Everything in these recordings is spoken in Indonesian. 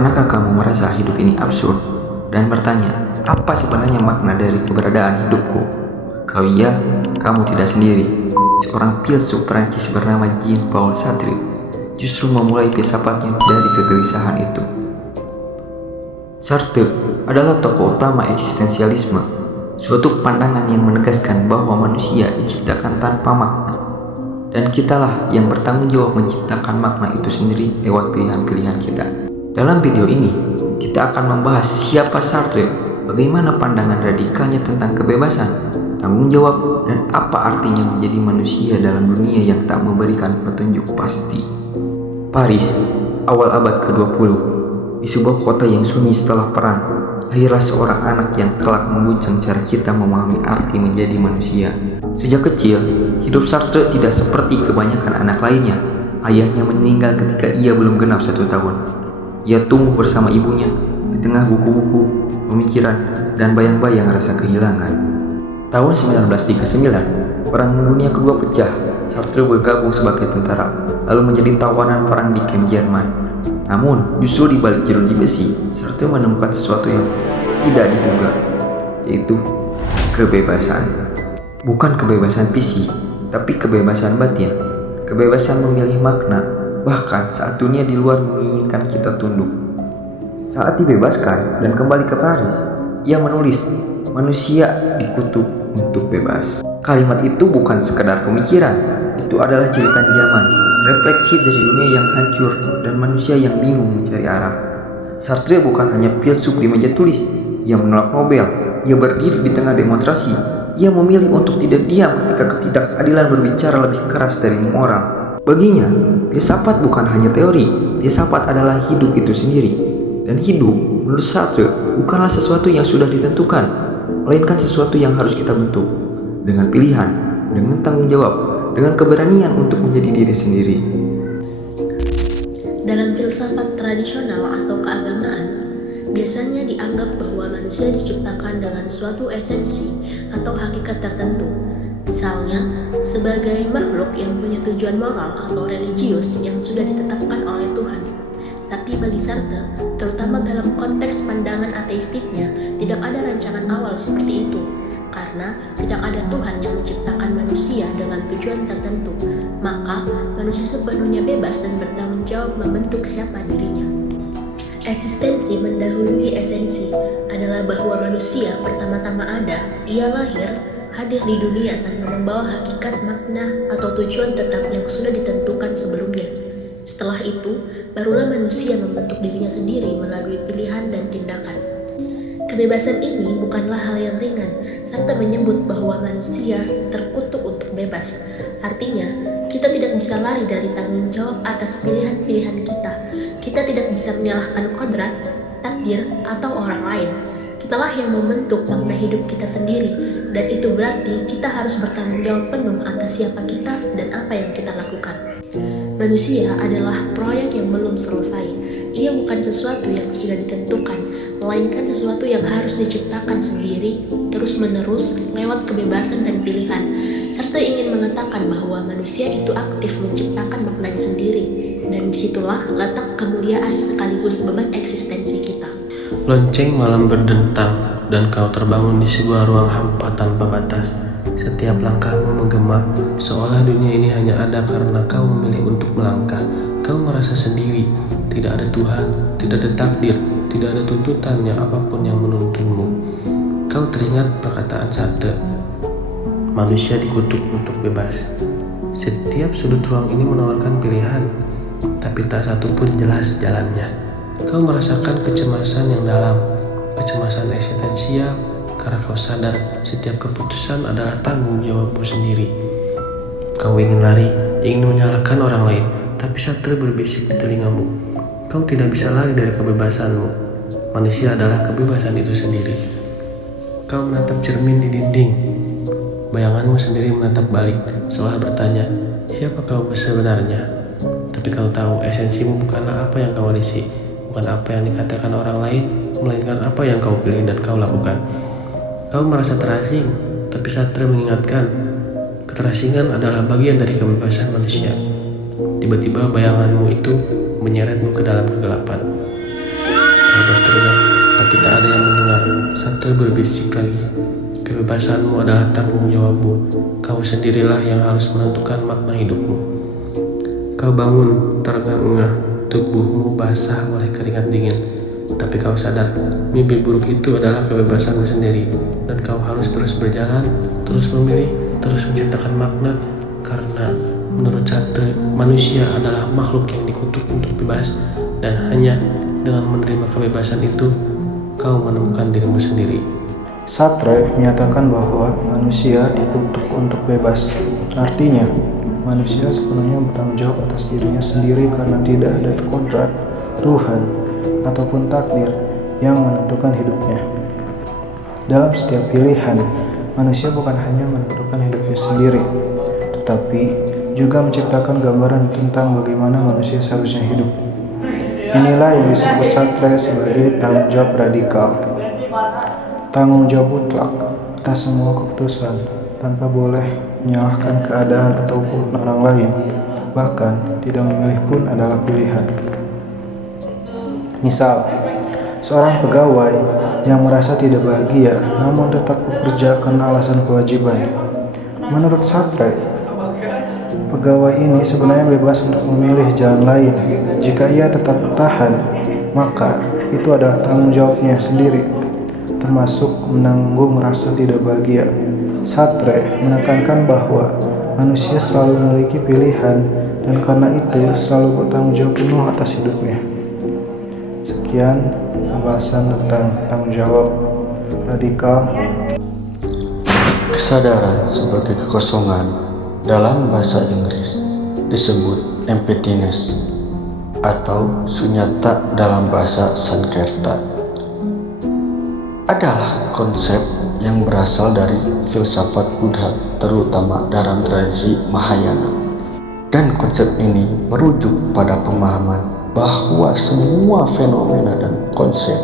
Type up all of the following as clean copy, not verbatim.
Pernahkah kamu merasa hidup ini absurd dan bertanya, apa sebenarnya makna dari keberadaan hidupku? Kalau iya, kamu tidak sendiri. Seorang filsuf Prancis bernama Jean-Paul Sartre justru memulai filsafatnya dari kegelisahan itu. Sartre adalah tokoh utama eksistensialisme, suatu pandangan yang menegaskan bahwa manusia diciptakan tanpa makna, dan kitalah yang bertanggung jawab menciptakan makna itu sendiri lewat pilihan-pilihan kita. Dalam video ini, kita akan membahas siapa Sartre, bagaimana pandangan radikalnya tentang kebebasan, tanggung jawab, dan apa artinya menjadi manusia dalam dunia yang tak memberikan petunjuk pasti. Paris, awal abad ke-20, di sebuah kota yang sunyi setelah perang, lahirlah seorang anak yang kelak mengguncang cara kita memahami arti menjadi manusia. Sejak kecil, hidup Sartre tidak seperti kebanyakan anak lainnya. Ayahnya meninggal ketika ia belum genap 1 tahun. Ia tumbuh bersama ibunya di tengah buku-buku, pemikiran, dan bayang-bayang rasa kehilangan. Tahun 1939, Perang Dunia Kedua pecah. Sartre bergabung sebagai tentara, lalu menjadi tawanan perang di kamp Jerman. Namun, justru di balik jeruji besi, Sartre menemukan sesuatu yang tidak diduga, yaitu kebebasan. Bukan kebebasan fisik, tapi kebebasan batin. Kebebasan memilih makna, bahkan saat dunia di luar menginginkan kita tunduk. Saat dibebaskan dan kembali ke Paris, ia menulis, "Manusia dikutuk untuk bebas." Kalimat itu bukan sekedar pemikiran, itu adalah jeritan zaman, refleksi dari dunia yang hancur dan manusia yang bingung mencari arah. Sartre bukan hanya filsuf di meja tulis, ia menolak Nobel, ia berdiri di tengah demonstrasi, ia memilih untuk tidak diam ketika ketidakadilan berbicara lebih keras dari moral. Baginya, filsafat bukan hanya teori, filsafat adalah hidup itu sendiri. Dan hidup, menurut Sartre, bukanlah sesuatu yang sudah ditentukan, melainkan sesuatu yang harus kita bentuk. Dengan pilihan, dengan tanggung jawab, dengan keberanian untuk menjadi diri sendiri. Dalam filsafat tradisional atau keagamaan, biasanya dianggap bahwa manusia diciptakan dengan suatu esensi atau hakikat tertentu. Misalnya, sebagai makhluk yang punya tujuan moral atau religius yang sudah ditetapkan oleh Tuhan. Tapi bagi Sartre, terutama dalam konteks pandangan ateistiknya, tidak ada rancangan awal seperti itu. Karena tidak ada Tuhan yang menciptakan manusia dengan tujuan tertentu, maka manusia sepenuhnya bebas dan bertanggung jawab membentuk siapa dirinya. Eksistensi mendahului esensi adalah bahwa manusia pertama-tama ada, ia lahir, hadir di dunia tanpa membawa hakikat, makna, atau tujuan tetap yang sudah ditentukan sebelumnya. Setelah itu, barulah manusia membentuk dirinya sendiri melalui pilihan dan tindakan. Kebebasan ini bukanlah hal yang ringan. Sartre menyebut bahwa manusia terkutuk untuk bebas. Artinya, kita tidak bisa lari dari tanggung jawab atas pilihan-pilihan kita. Kita tidak bisa menyalahkan kodrat, takdir, atau orang lain. Kitalah yang membentuk makna hidup kita sendiri, dan itu berarti kita harus bertanggung jawab penuh atas siapa kita dan apa yang kita lakukan. Manusia adalah proyek yang belum selesai. Ia bukan sesuatu yang sudah ditentukan, melainkan sesuatu yang harus diciptakan sendiri, terus-menerus, lewat kebebasan dan pilihan. Sartre ingin mengatakan bahwa manusia itu aktif menciptakan maknanya sendiri, dan disitulah letak kemuliaan sekaligus beban eksistensi kita. Lonceng malam berdentang, dan kau terbangun di sebuah ruang hampa tanpa batas. Setiap langkahmu menggema, seolah dunia ini hanya ada karena kau memilih untuk melangkah. Kau merasa sendiri, tidak ada Tuhan, tidak ada takdir, tidak ada tuntutannya apapun yang menuntunmu. Kau teringat perkataan Sartre, manusia dikutuk untuk bebas. Setiap sudut ruang ini menawarkan pilihan, tapi tak satu pun jelas jalannya. Kau merasakan kecemasan yang dalam, kecemasan eksistensial, karena kau sadar setiap keputusan adalah tanggung jawabmu sendiri. Kau ingin lari, ingin menyalahkan orang lain, tapi Sartre berbisik di telingamu, kau tidak bisa lari dari kebebasanmu. Manusia adalah kebebasan itu sendiri. Kau menatap cermin di dinding, bayanganmu sendiri menatap balik, seolah bertanya, siapa kau sebenarnya? Tapi kau tahu esensimu bukanlah apa yang kau warisi, bukan apa yang dikatakan orang lain, melainkan apa yang kau pilih dan kau lakukan. Kau merasa terasing, tapi Sartre mengingatkan, keterasingan adalah bagian dari kebebasan manusia. Tiba-tiba bayanganmu itu menyeretmu ke dalam kegelapan. Kau berteriak, tapi tak ada yang mendengar. Sartre berbisik lagi. Kebebasanmu adalah tanggung jawabmu. Kau sendirilah yang harus menentukan makna hidupmu. Kau bangun, terengah-engah, tubuhmu basah oleh keringat dingin. Tapi kau sadar, mimpi buruk itu adalah kebebasanmu sendiri. Dan kau harus terus berjalan, terus memilih, terus menciptakan makna. Karena menurut Sartre, manusia adalah makhluk yang dikutuk untuk bebas. Dan hanya dengan menerima kebebasan itu, kau menemukan dirimu sendiri. Sartre menyatakan bahwa manusia dikutuk untuk bebas. Artinya, manusia sepenuhnya bertanggung jawab atas dirinya sendiri karena tidak ada kodrat, Tuhan, ataupun takdir yang menentukan hidupnya. Dalam setiap pilihan, manusia bukan hanya menentukan hidupnya sendiri, tetapi juga menciptakan gambaran tentang bagaimana manusia seharusnya hidup. Inilah yang disebut Sartre sebagai tanggung jawab radikal. Tanggung jawab mutlak atas semua keputusan tanpa boleh menyalahkan keadaan ataupun orang lain, bahkan tidak memilih pun adalah pilihan. Misal, seorang pegawai yang merasa tidak bahagia namun tetap bekerja karena alasan kewajiban. Menurut Sartre, pegawai ini sebenarnya bebas untuk memilih jalan lain. Jika ia tetap bertahan, maka itu adalah tanggung jawabnya sendiri, termasuk menanggung rasa tidak bahagia. Sartre menekankan bahwa manusia selalu memiliki pilihan dan karena itu selalu bertanggung jawab penuh atas hidupnya. Sekian pembahasan tentang tanggung jawab radikal. Kesadaran sebagai kekosongan dalam bahasa Inggris disebut emptiness atau sunyata dalam bahasa Sanskerta. Adalah konsep yang berasal dari filsafat Buddha, terutama dalam tradisi Mahayana. Dan konsep ini merujuk pada pemahaman bahwa semua fenomena dan konsep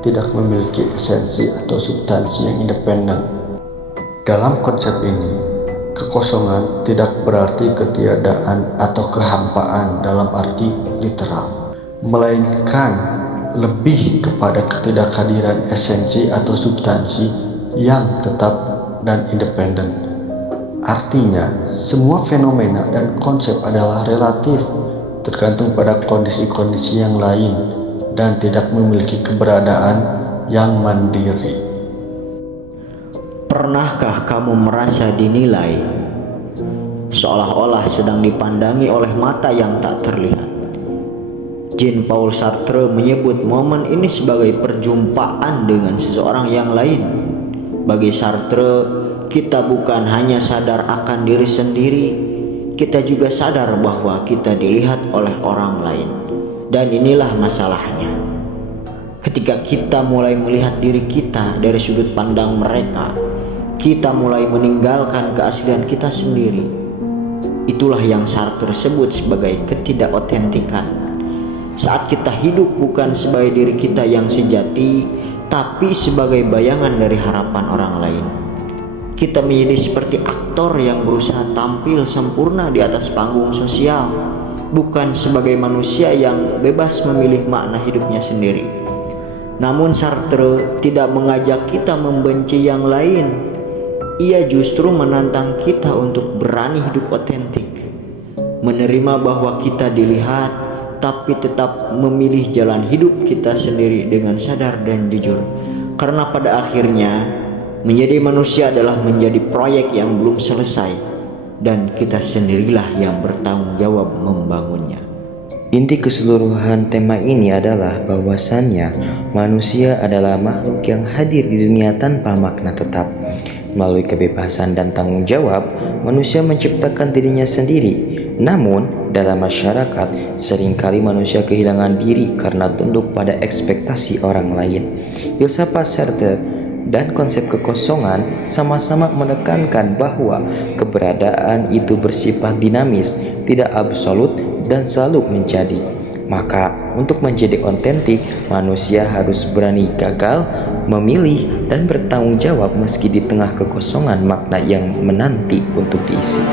tidak memiliki esensi atau substansi yang independen. Dalam konsep ini, kekosongan tidak berarti ketiadaan atau kehampaan dalam arti literal, melainkan lebih kepada ketidakhadiran esensi atau substansi yang tetap dan independen. Artinya, semua fenomena dan konsep adalah relatif, tergantung pada kondisi-kondisi yang lain dan tidak memiliki keberadaan yang mandiri. Pernahkah kamu merasa dinilai seolah-olah sedang dipandangi oleh mata yang tak terlihat? Jean-Paul Sartre menyebut momen ini sebagai perjumpaan dengan seseorang yang lain. Bagi Sartre, kita bukan hanya sadar akan diri sendiri, kita juga sadar bahwa kita dilihat oleh orang lain. Dan inilah masalahnya. Ketika kita mulai melihat diri kita dari sudut pandang mereka, kita mulai meninggalkan keaslian kita sendiri. Itulah yang Sartre sebut sebagai ketidakotentikan. Saat kita hidup bukan sebagai diri kita yang sejati, tapi sebagai bayangan dari harapan orang lain. Kita menjadi seperti aktor yang berusaha tampil sempurna di atas panggung sosial, bukan sebagai manusia yang bebas memilih makna hidupnya sendiri. Namun Sartre tidak mengajak kita membenci yang lain. Ia justru menantang kita untuk berani hidup otentik, menerima bahwa kita dilihat, tapi tetap memilih jalan hidup kita sendiri dengan sadar dan jujur. Karena pada akhirnya, menjadi manusia adalah menjadi proyek yang belum selesai, dan kita sendirilah yang bertanggung jawab membangunnya. Inti keseluruhan tema ini adalah bahwasannya manusia adalah makhluk yang hadir di dunia tanpa makna tetap. Melalui kebebasan dan tanggung jawab, manusia menciptakan dirinya sendiri. Namun, dalam masyarakat, seringkali manusia kehilangan diri karena tunduk pada ekspektasi orang lain. Filsafat Sartre dan konsep kekosongan sama-sama menekankan bahwa keberadaan itu bersifat dinamis, tidak absolut, dan selalu menjadi. Maka, untuk menjadi otentik, manusia harus berani gagal, memilih, dan bertanggung jawab meski di tengah kekosongan makna yang menanti untuk diisi.